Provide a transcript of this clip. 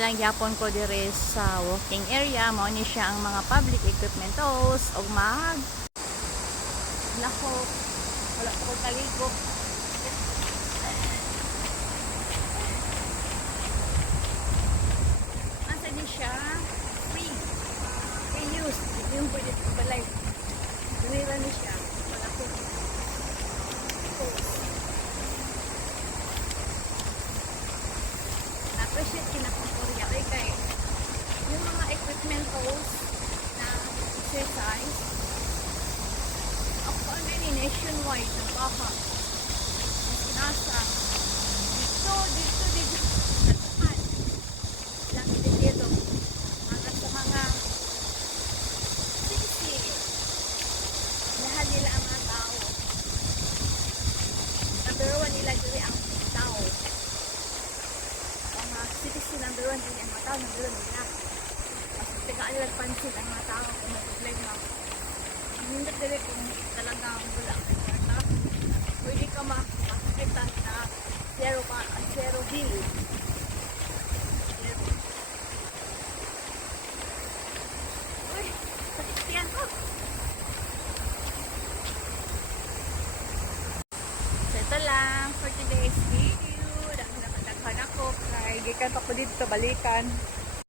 Lang yapon ko dire sa walking area mao ni siya ang mga public equipmentos og mag lako wala pa ko kaligo. Asa ni siya free use yung pwede balay dinira ni siya wala ko na-appreciate kinapamporya kay yung mga equipmentos na exercise ako ano ni nationwide ng baka mas nasa dito natuhan lang dito mga sa mga sisi lahat nila ang mga tao number one nila dili ang tao ang mga citizen number one dili ang mga tao number one nila mas tagaan nila pansin ang mga tao kung may problema ang hindi dili kung talagang wala ang kwarta pwede ka makakita na zero bill zero. Uy, sakit tiyan ko. So ito lang for today's video. Daghan ako kay gikan pa ko dito balikan.